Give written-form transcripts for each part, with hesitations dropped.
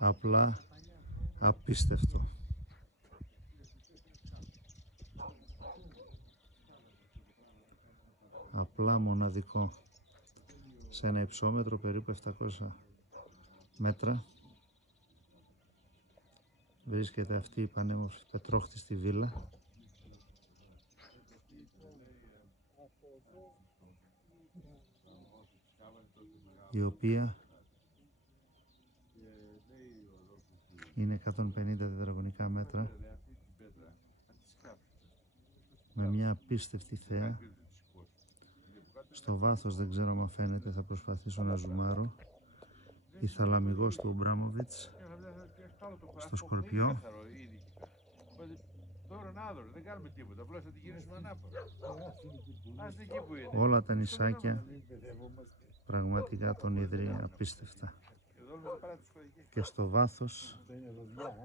Απλά απίστευτο. Απλά μοναδικό. Σε ένα υψόμετρο περίπου 700 μέτρα βρίσκεται αυτή η πανέμορφη πετρόχτιστη βίλα, η οποία είναι 150 τετραγωνικά μέτρα με μια απίστευτη θέα. Στο βάθος δεν ξέρω αν φαίνεται, θα προσπαθήσω να ζουμάρω. Η θαλαμιγός του Αμπράμοβιτς στο Σκορπιό. Όλα τα νησάκια πραγματικά τον ιδρύει απίστευτα. Και στο βάθος,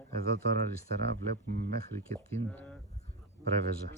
εδώ τώρα αριστερά, βλέπουμε μέχρι και την Πρέβεζα.